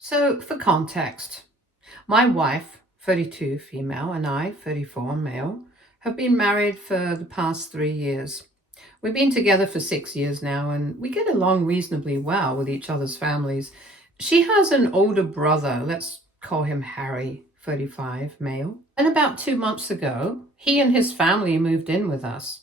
So, for context, my wife, 32 female, and I, 34 male, have been married for the past 3 years. We've been together for 6 years now, and we get along reasonably well with each other's families. She has an older brother, let's call him Harry, 35 male. And about 2 months ago, he and his family moved in with us.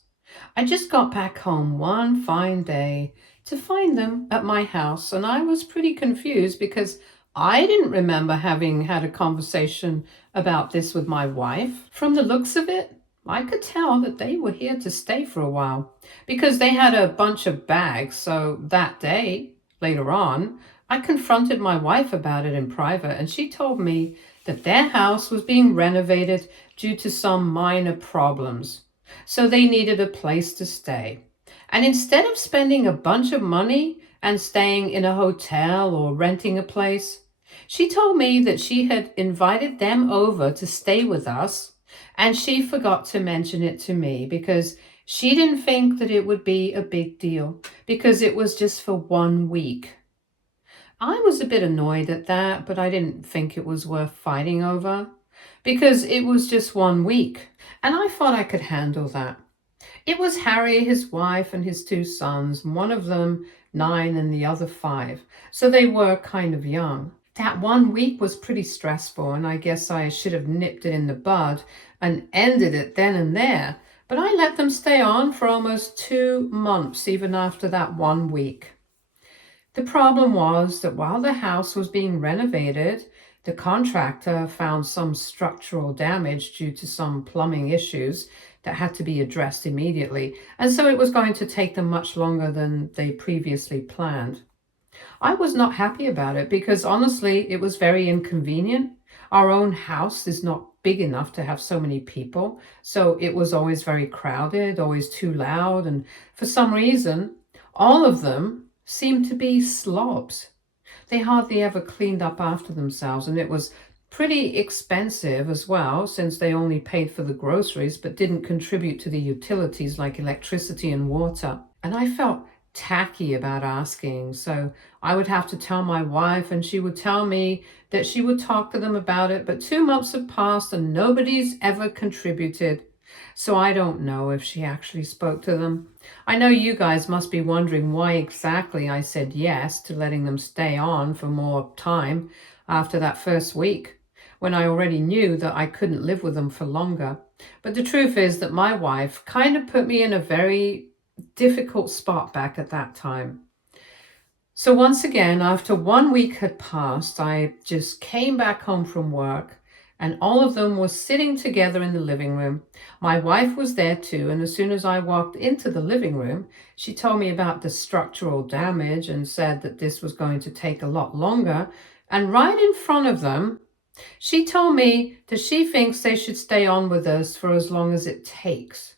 I just got back home one fine day to find them at my house, and I was pretty confused because I didn't remember having had a conversation about this with my wife. From the looks of it, I could tell that they were here to stay for a while because they had a bunch of bags. So that day, later on, I confronted my wife about it in private, and she told me that their house was being renovated due to some minor problems. So they needed a place to stay. And instead of spending a bunch of money and staying in a hotel or renting a place, she told me that she had invited them over to stay with us, and she forgot to mention it to me because she didn't think that it would be a big deal because it was just for 1 week. I was a bit annoyed at that, but I didn't think it was worth fighting over because it was just 1 week, and I thought I could handle that. It was Harry, his wife, and his two sons, one of them 9 and the other 5, so they were kind of young. That 1 week was pretty stressful, and I guess I should have nipped it in the bud and ended it then and there, but I let them stay on for almost 2 months, even after that 1 week. The problem was that while the house was being renovated, the contractor found some structural damage due to some plumbing issues that had to be addressed immediately, and so it was going to take them much longer than they previously planned. I was not happy about it because honestly, it was very inconvenient. Our own house is not big enough to have so many people, so it was always very crowded, always too loud, and for some reason, all of them seemed to be slobs. They hardly ever cleaned up after themselves, and it was pretty expensive as well, since they only paid for the groceries but didn't contribute to the utilities like electricity and water. And I felt tacky about asking, so I would have to tell my wife, and she would tell me that she would talk to them about it, but 2 months have passed and nobody's ever contributed. So I don't know if she actually spoke to them. I know you guys must be wondering why exactly I said yes to letting them stay on for more time after that first week, when I already knew that I couldn't live with them for longer. But the truth is that my wife kind of put me in a very difficult spot back at that time. So once again, after 1 week had passed, I just came back home from work, and all of them were sitting together in the living room. My wife was there too, and as soon as I walked into the living room, she told me about the structural damage and said that this was going to take a lot longer. And right in front of them, she told me that she thinks they should stay on with us for as long as it takes.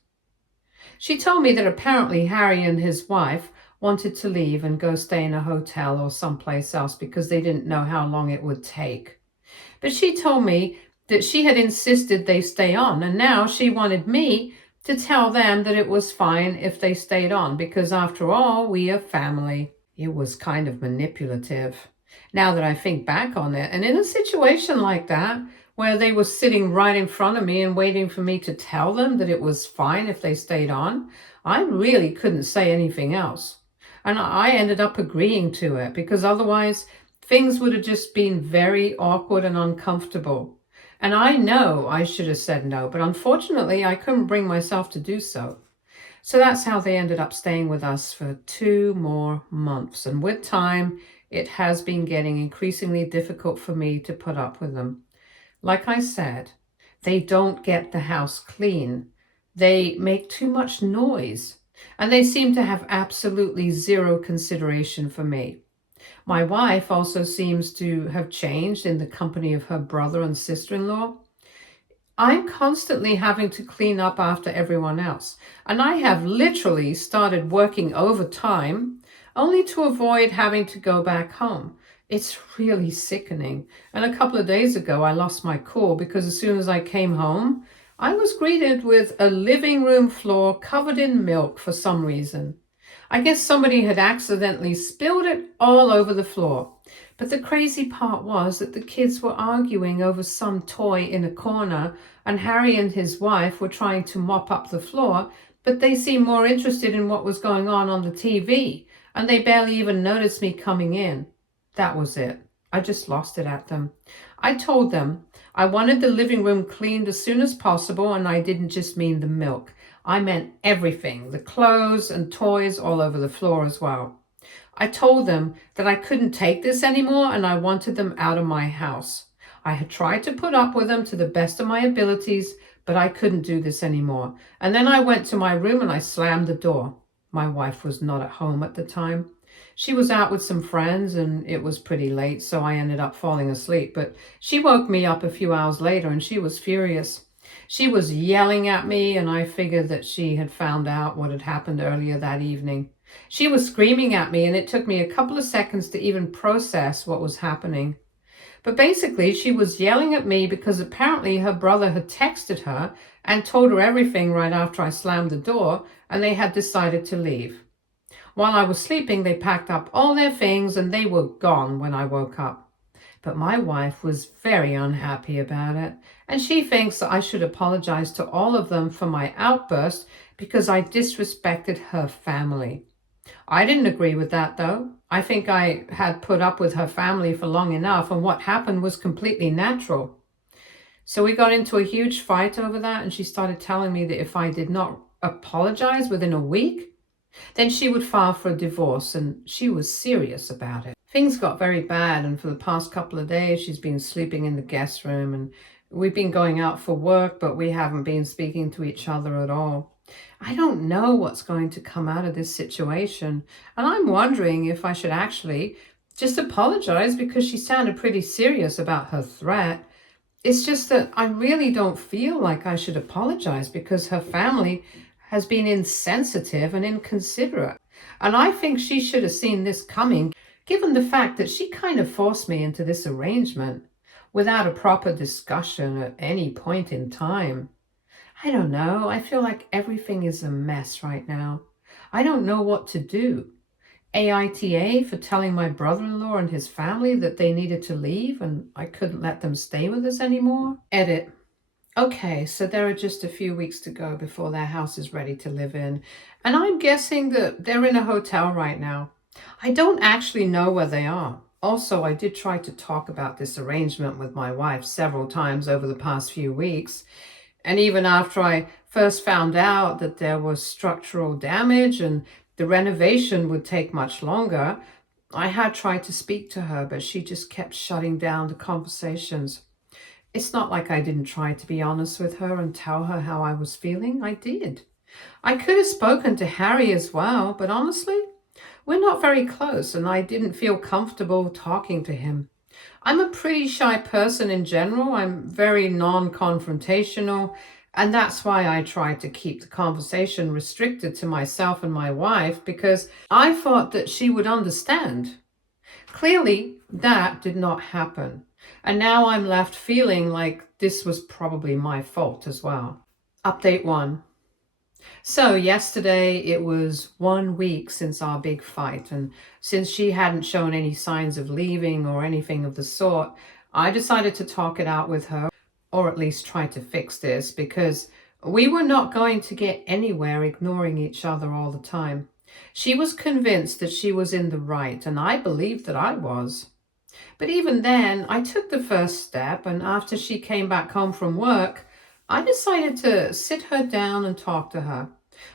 She told me that apparently Harry and his wife wanted to leave and go stay in a hotel or someplace else because they didn't know how long it would take. But she told me that she had insisted they stay on, and now she wanted me to tell them that it was fine if they stayed on because after all, we are family. It was kind of manipulative now that I think back on it. And in a situation like that, where they were sitting right in front of me and waiting for me to tell them that it was fine if they stayed on, I really couldn't say anything else. And I ended up agreeing to it because otherwise things would have just been very awkward and uncomfortable. And I know I should have said no, but unfortunately I couldn't bring myself to do so. So that's how they ended up staying with us for 2 more months. And with time, it has been getting increasingly difficult for me to put up with them. Like I said, they don't get the house clean. They make too much noise, and they seem to have absolutely zero consideration for me. My wife also seems to have changed in the company of her brother and sister-in-law. I'm constantly having to clean up after everyone else, and I have literally started working overtime only to avoid having to go back home. It's really sickening. And a couple of days ago, I lost my cool because as soon as I came home, I was greeted with a living room floor covered in milk for some reason. I guess somebody had accidentally spilled it all over the floor. But the crazy part was that the kids were arguing over some toy in a corner, and Harry and his wife were trying to mop up the floor, but they seemed more interested in what was going on the TV, and they barely even noticed me coming in. That was it. I just lost it at them. I told them I wanted the living room cleaned as soon as possible, and I didn't just mean the milk. I meant everything, the clothes and toys all over the floor as well. I told them that I couldn't take this anymore and I wanted them out of my house. I had tried to put up with them to the best of my abilities, but I couldn't do this anymore. And then I went to my room and I slammed the door. My wife was not at home at the time. She was out with some friends and it was pretty late, so I ended up falling asleep. But she woke me up a few hours later and she was furious. She was yelling at me, and I figured that she had found out what had happened earlier that evening. She was screaming at me, and it took me a couple of seconds to even process what was happening. But basically, she was yelling at me because apparently her brother had texted her and told her everything right after I slammed the door, and they had decided to leave. While I was sleeping, they packed up all their things and they were gone when I woke up. But my wife was very unhappy about it, and she thinks that I should apologize to all of them for my outburst because I disrespected her family. I didn't agree with that, though. I think I had put up with her family for long enough, and what happened was completely natural. So we got into a huge fight over that, and she started telling me that if I did not apologize within a week, then she would file for a divorce, and she was serious about it. Things got very bad, and for the past couple of days, she's been sleeping in the guest room, and we've been going out for work, but we haven't been speaking to each other at all. I don't know what's going to come out of this situation, and I'm wondering if I should actually just apologize because she sounded pretty serious about her threat. It's just that I really don't feel like I should apologize because her family has been insensitive and inconsiderate. And I think she should have seen this coming, given the fact that she kind of forced me into this arrangement without a proper discussion at any point in time. I don't know. I feel like everything is a mess right now. I don't know what to do. AITA for telling my brother-in-law and his family that they needed to leave and I couldn't let them stay with us anymore. Edit. Okay, so there are just a few weeks to go before their house is ready to live in. And I'm guessing that they're in a hotel right now. I don't actually know where they are. Also, I did try to talk about this arrangement with my wife several times over the past few weeks. And even after I first found out that there was structural damage and the renovation would take much longer, I had tried to speak to her, but she just kept shutting down the conversations. It's not like I didn't try to be honest with her and tell her how I was feeling. I did. I could have spoken to Harry as well, but honestly, we're not very close and I didn't feel comfortable talking to him. I'm a pretty shy person in general. I'm very non-confrontational, and that's why I try to keep the conversation restricted to myself and my wife because I thought that she would understand. Clearly, that did not happen. And now I'm left feeling like this was probably my fault as well. Update 1. So yesterday it was 1 week since our big fight, and since she hadn't shown any signs of leaving or anything of the sort, I decided to talk it out with her, or at least try to fix this, because we were not going to get anywhere ignoring each other all the time. She was convinced that she was in the right, and I believed that I was. But even then, I took the first step, and after she came back home from work, I decided to sit her down and talk to her.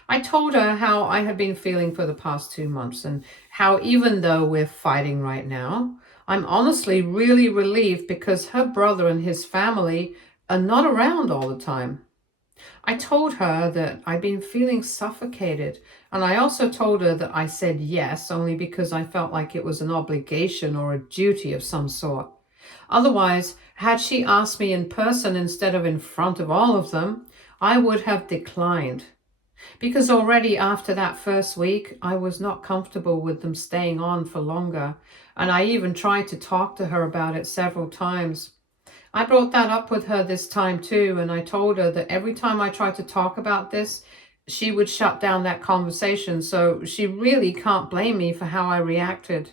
I told her how I had been feeling for the past 2 months and how even though we're fighting right now, I'm honestly really relieved because her brother and his family are not around all the time. I told her that I'd been feeling suffocated, and I also told her that I said yes only because I felt like it was an obligation or a duty of some sort. Otherwise, had she asked me in person instead of in front of all of them, I would have declined. Because already after that first week, I was not comfortable with them staying on for longer, and I even tried to talk to her about it several times. I brought that up with her this time too, and I told her that every time I tried to talk about this, she would shut down that conversation, so she really can't blame me for how I reacted.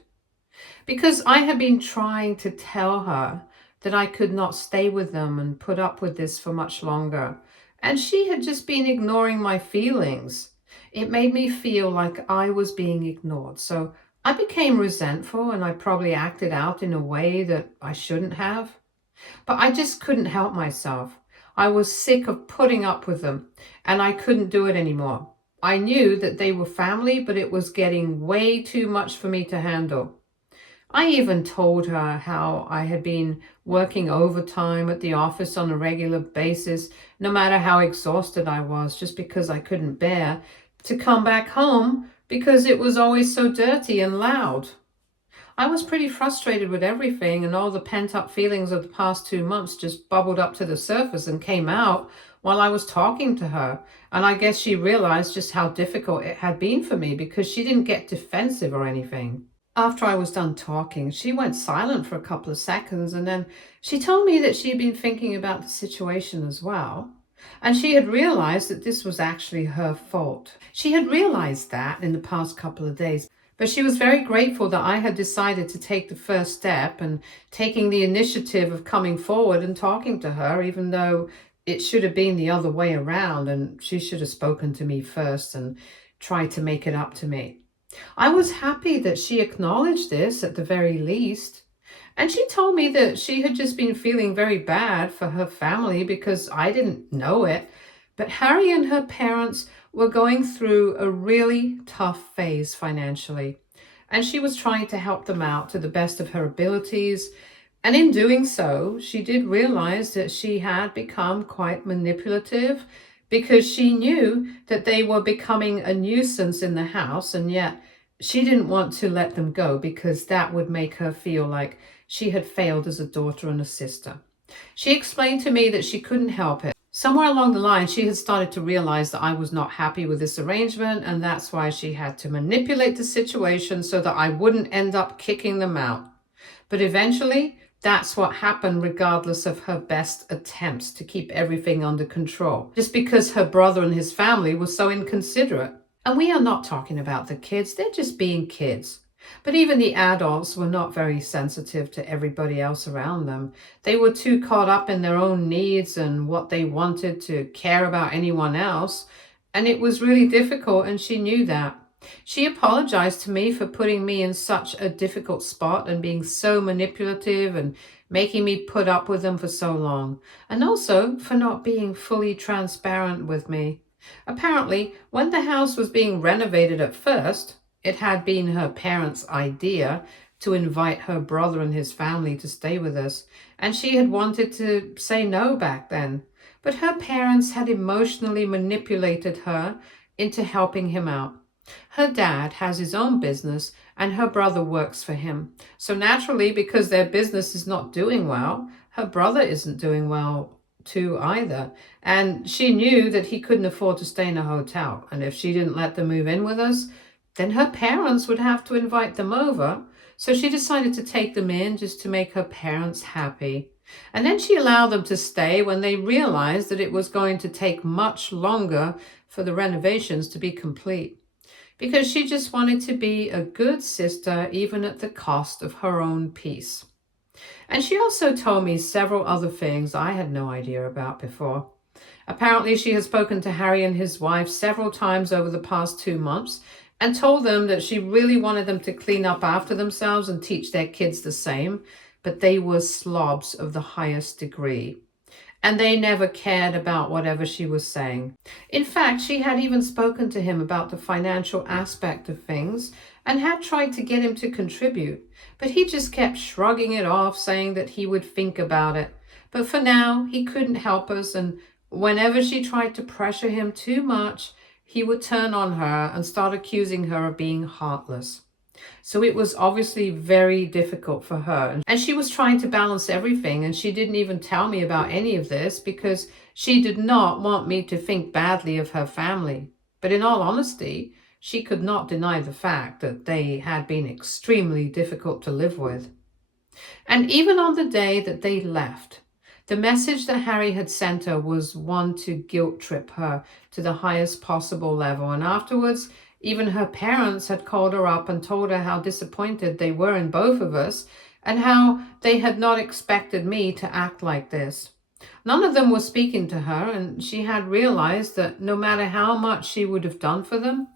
because I had been trying to tell her that I could not stay with them and put up with this for much longer. And she had just been ignoring my feelings. It made me feel like I was being ignored. So I became resentful and I probably acted out in a way that I shouldn't have. But I just couldn't help myself. I was sick of putting up with them and I couldn't do it anymore. I knew that they were family, but it was getting way too much for me to handle. I even told her how I had been working overtime at the office on a regular basis, no matter how exhausted I was, just because I couldn't bear to come back home because it was always so dirty and loud. I was pretty frustrated with everything, and all the pent up feelings of the past 2 months just bubbled up to the surface and came out while I was talking to her. And I guess she realized just how difficult it had been for me because she didn't get defensive or anything. After I was done talking, she went silent for a couple of seconds and then she told me that she had been thinking about the situation as well. And she had realized that this was actually her fault. She had realized that in the past couple of days, but she was very grateful that I had decided to take the first step and taking the initiative of coming forward and talking to her, even though it should have been the other way around and she should have spoken to me first and tried to make it up to me. I was happy that she acknowledged this at the very least. And she told me that she had just been feeling very bad for her family because I didn't know it. But Harry and her parents were going through a really tough phase financially. And she was trying to help them out to the best of her abilities. And in doing so, she did realize that she had become quite manipulative because she knew that they were becoming a nuisance in the house, and yet she didn't want to let them go because that would make her feel like she had failed as a daughter and a sister. She explained to me that she couldn't help it. Somewhere along the line, she had started to realize that I was not happy with this arrangement, and that's why she had to manipulate the situation so that I wouldn't end up kicking them out. But eventually, that's what happened regardless of her best attempts to keep everything under control, just because her brother and his family were so inconsiderate. And we are not talking about the kids, they're just being kids. But even the adults were not very sensitive to everybody else around them. They were too caught up in their own needs and what they wanted to care about anyone else. And it was really difficult, and she knew that. She apologized to me for putting me in such a difficult spot and being so manipulative and making me put up with them for so long, and also for not being fully transparent with me. Apparently, when the house was being renovated at first, it had been her parents' idea to invite her brother and his family to stay with us, and she had wanted to say no back then. But her parents had emotionally manipulated her into helping him out. Her dad has his own business and her brother works for him. So naturally, because their business is not doing well, her brother isn't doing well too either. And she knew that he couldn't afford to stay in a hotel. And if she didn't let them move in with us, then her parents would have to invite them over. So she decided to take them in just to make her parents happy. And then she allowed them to stay when they realized that it was going to take much longer for the renovations to be complete, because she just wanted to be a good sister, even at the cost of her own peace. And she also told me several other things I had no idea about before. Apparently, she had spoken to Harry and his wife several times over the past 2 months and told them that she really wanted them to clean up after themselves and teach their kids the same, but they were slobs of the highest degree. And they never cared about whatever she was saying. In fact, she had even spoken to him about the financial aspect of things and had tried to get him to contribute, but he just kept shrugging it off, saying that he would think about it. But for now, he couldn't help us, and whenever she tried to pressure him too much, he would turn on her and start accusing her of being heartless. So it was obviously very difficult for her. And she was trying to balance everything, and she didn't even tell me about any of this because she did not want me to think badly of her family. But in all honesty, she could not deny the fact that they had been extremely difficult to live with. And even on the day that they left, the message that Harry had sent her was one to guilt trip her to the highest possible level. And afterwards, Even her parents had called her up and told her how disappointed they were in both of us and how they had not expected me to act like this. None of them were speaking to her, and she had realized that no matter how much she would have done for them,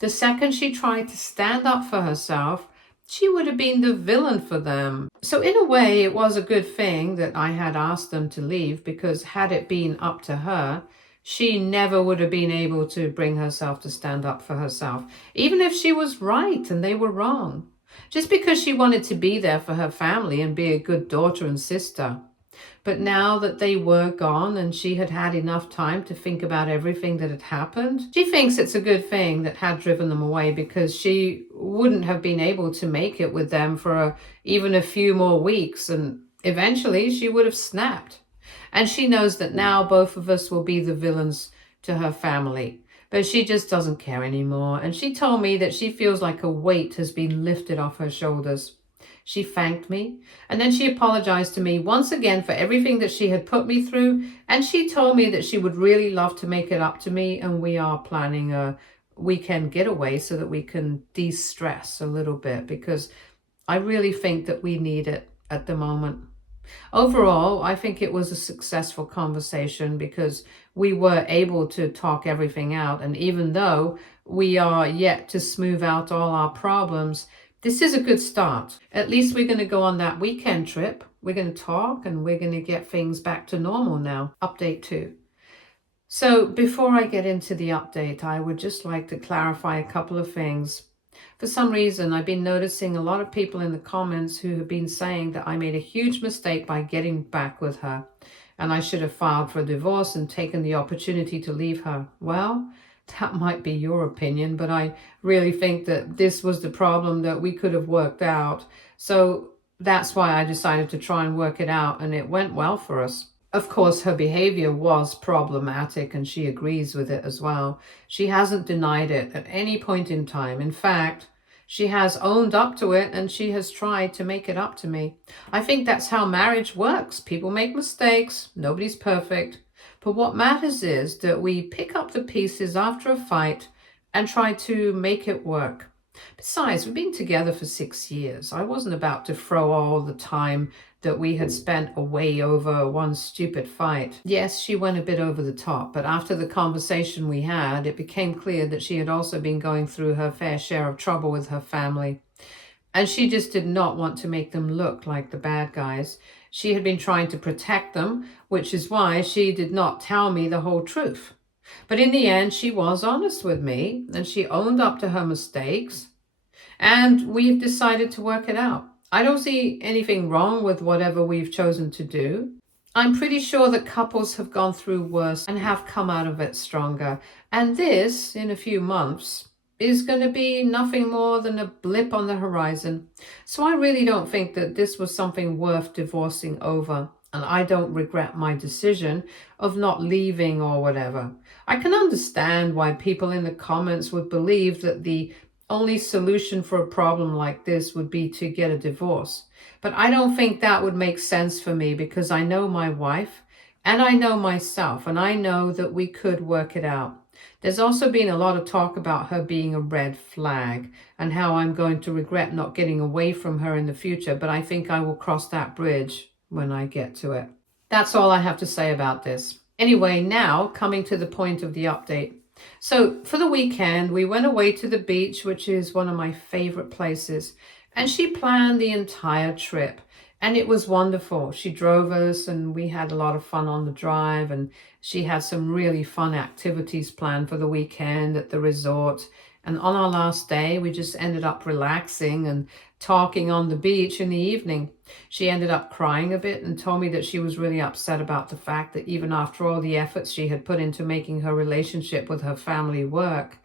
the second she tried to stand up for herself, she would have been the villain for them. So in a way, it was a good thing that I had asked them to leave, because had it been up to her, she never would have been able to bring herself to stand up for herself, even if she was right and they were wrong. Just because she wanted to be there for her family and be a good daughter and sister. But now that they were gone and she had had enough time to think about everything that had happened, she thinks it's a good thing that had driven them away, because she wouldn't have been able to make it with them for even a few more weeks, and eventually she would have snapped. And she knows that now both of us will be the villains to her family. But she just doesn't care anymore. And she told me that she feels like a weight has been lifted off her shoulders. She thanked me, and then she apologized to me once again for everything that she had put me through, and she told me that she would really love to make it up to me, and we are planning a weekend getaway so that we can de-stress a little bit, because I really think that we need it at the moment. Overall, I think it was a successful conversation because we were able to talk everything out, and even though we are yet to smooth out all our problems, this is a good start. At least we're going to go on that weekend trip. We're going to talk and we're going to get things back to normal now. Update 2. So before I get into the update, I would just like to clarify a couple of things. For some reason, I've been noticing a lot of people in the comments who have been saying that I made a huge mistake by getting back with her, and I should have filed for a divorce and taken the opportunity to leave her. Well, that might be your opinion, but I really think that this was the problem that we could have worked out. So that's why I decided to try and work it out, and it went well for us. Of course, her behavior was problematic, and she agrees with it as well. She hasn't denied it at any point in time. In fact, she has owned up to it, and she has tried to make it up to me. I think that's how marriage works. People make mistakes. Nobody's perfect. But what matters is that we pick up the pieces after a fight and try to make it work. Besides, we've been together for 6 years. I wasn't about to throw all the time that we had spent away over one stupid fight. Yes, she went a bit over the top, but after the conversation we had, it became clear that she had also been going through her fair share of trouble with her family. And she just did not want to make them look like the bad guys. She had been trying to protect them, which is why she did not tell me the whole truth. But in the end, she was honest with me, and she owned up to her mistakes, and we've decided to work it out. I don't see anything wrong with whatever we've chosen to do. I'm pretty sure that couples have gone through worse and have come out of it stronger. And this, in a few months, is going to be nothing more than a blip on the horizon. So I really don't think that this was something worth divorcing over. And I don't regret my decision of not leaving or whatever. I can understand why people in the comments would believe that the only solution for a problem like this would be to get a divorce. But I don't think that would make sense for me, because I know my wife and I know myself, and I know that we could work it out. There's also been a lot of talk about her being a red flag and how I'm going to regret not getting away from her in the future, but I think I will cross that bridge when I get to it. That's all I have to say about this. Anyway, now coming to the point of the update. So for the weekend, we went away to the beach, which is one of my favorite places, and she planned the entire trip, and it was wonderful. She drove us, and we had a lot of fun on the drive, and she had some really fun activities planned for the weekend at the resort. And on our last day, we just ended up relaxing and talking on the beach in the evening. She ended up crying a bit and told me that she was really upset about the fact that even after all the efforts she had put into making her relationship with her family work,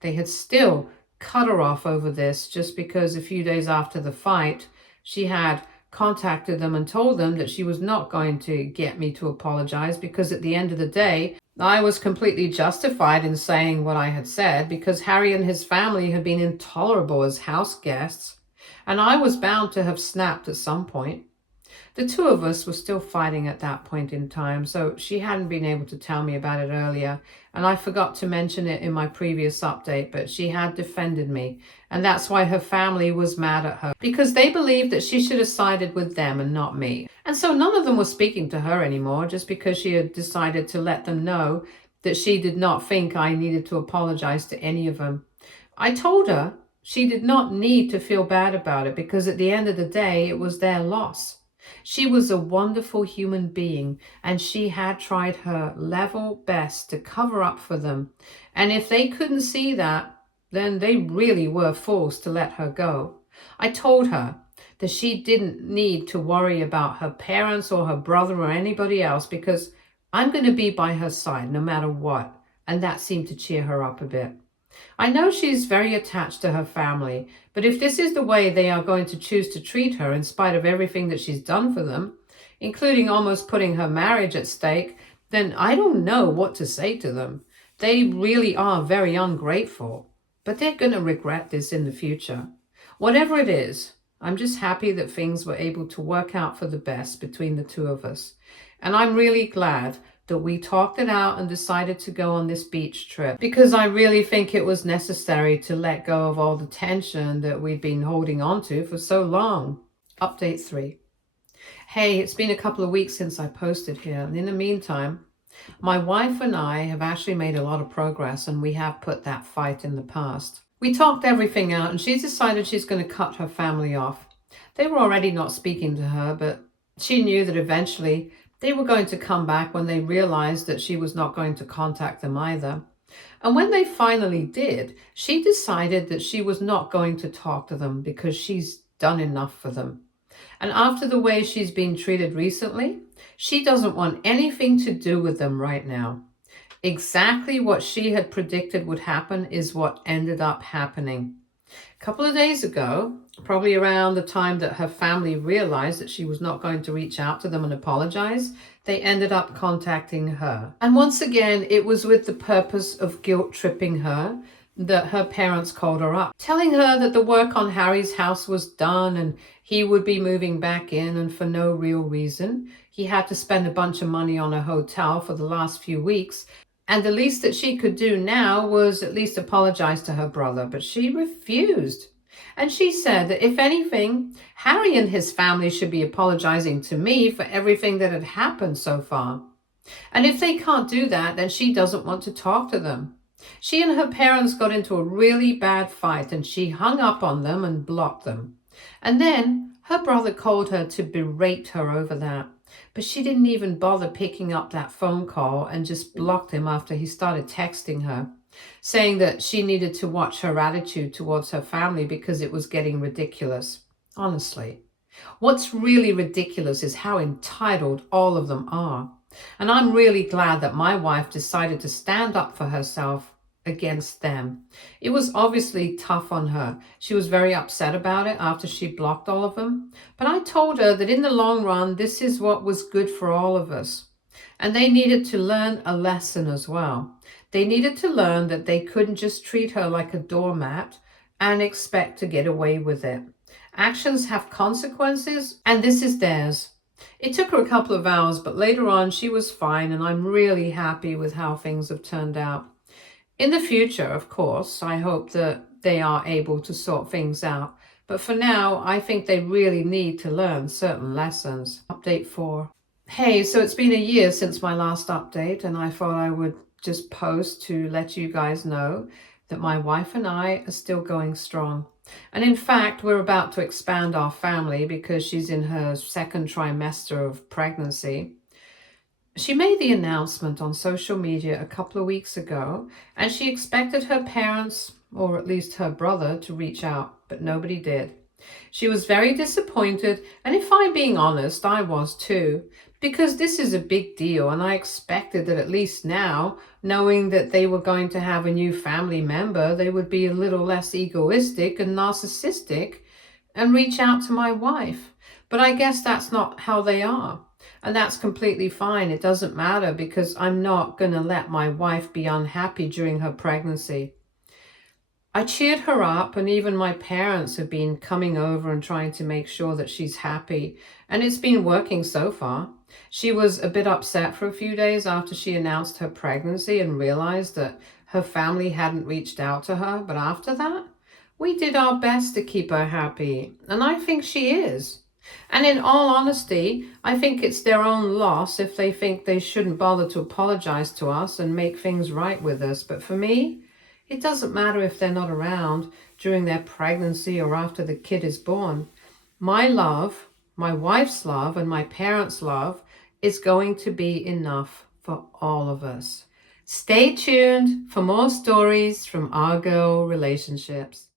they had still cut her off over this, just because a few days after the fight, she had contacted them and told them that she was not going to get me to apologize, because at the end of the day, I was completely justified in saying what I had said, because Harry and his family had been intolerable as house guests, and I was bound to have snapped at some point. The two of us were still fighting at that point in time, so she hadn't been able to tell me about it earlier, and I forgot to mention it in my previous update, but she had defended me, and that's why her family was mad at her, because they believed that she should have sided with them and not me. And so none of them were speaking to her anymore, just because she had decided to let them know that she did not think I needed to apologize to any of them. I told her she did not need to feel bad about it, because at the end of the day, it was their loss. She was a wonderful human being, and she had tried her level best to cover up for them. And if they couldn't see that, then they really were forced to let her go. I told her that she didn't need to worry about her parents or her brother or anybody else, because I'm going to be by her side no matter what. And that seemed to cheer her up a bit. I know she's very attached to her family, but if this is the way they are going to choose to treat her in spite of everything that she's done for them, including almost putting her marriage at stake, then I don't know what to say to them. They really are very ungrateful, but they're going to regret this in the future. Whatever it is, I'm just happy that things were able to work out for the best between the two of us. And I'm really glad that we talked it out and decided to go on this beach trip, because I really think it was necessary to let go of all the tension that we'd been holding on to for so long. Update 3. Hey, it's been a couple of weeks since I posted here, and in the meantime, my wife and I have actually made a lot of progress, and we have put that fight in the past. We talked everything out, and she's decided she's going to cut her family off. They were already not speaking to her, but she knew that eventually they were going to come back when they realized that she was not going to contact them either. And when they finally did, she decided that she was not going to talk to them because she's done enough for them. And after the way she's been treated recently, she doesn't want anything to do with them right now. Exactly what she had predicted would happen is what ended up happening. A couple of days ago, probably around the time that her family realized that she was not going to reach out to them and apologize, they ended up contacting her. And once again, it was with the purpose of guilt-tripping her that her parents called her up, telling her that the work on Harry's house was done and he would be moving back in, and for no real reason. He had to spend a bunch of money on a hotel for the last few weeks, and the least that she could do now was at least apologize to her brother, but she refused. And she said that if anything, Harry and his family should be apologizing to me for everything that had happened so far. And if they can't do that, then she doesn't want to talk to them. She and her parents got into a really bad fight, and she hung up on them and blocked them. And then her brother called her to berate her over that. But she didn't even bother picking up that phone call and just blocked him after he started texting her, saying that she needed to watch her attitude towards her family because it was getting ridiculous. Honestly, what's really ridiculous is how entitled all of them are. And I'm really glad that my wife decided to stand up for herself against them. It was obviously tough on her. She was very upset about it after she blocked all of them. But I told her that in the long run, this is what was good for all of us. And they needed to learn a lesson as well. They needed to learn that they couldn't just treat her like a doormat and expect to get away with it. Actions have consequences, and this is theirs. It took her a couple of hours, but later on she was fine, and I'm really happy with how things have turned out. In the future, of course, I hope that they are able to sort things out. But for now, I think they really need to learn certain lessons. Update 4. Hey, so it's been a year since my last update, and I thought I would just post to let you guys know that my wife and I are still going strong. And in fact, we're about to expand our family because she's in her second trimester of pregnancy. She made the announcement on social media a couple of weeks ago, and she expected her parents, or at least her brother, to reach out, but nobody did. She was very disappointed, and if I'm being honest, I was too, because this is a big deal, and I expected that at least now, knowing that they were going to have a new family member, they would be a little less egoistic and narcissistic and reach out to my wife. But I guess that's not how they are. And that's completely fine. It doesn't matter, because I'm not going to let my wife be unhappy during her pregnancy. I cheered her up, and even my parents have been coming over and trying to make sure that she's happy, and it's been working so far. She was a bit upset for a few days after she announced her pregnancy and realized that her family hadn't reached out to her, but after that, we did our best to keep her happy, and I think she is. And in all honesty, I think it's their own loss if they think they shouldn't bother to apologize to us and make things right with us. But for me, it doesn't matter if they're not around during their pregnancy or after the kid is born. My love, my wife's love, and my parents' love is going to be enough for all of us. Stay tuned for more stories from our girl relationships.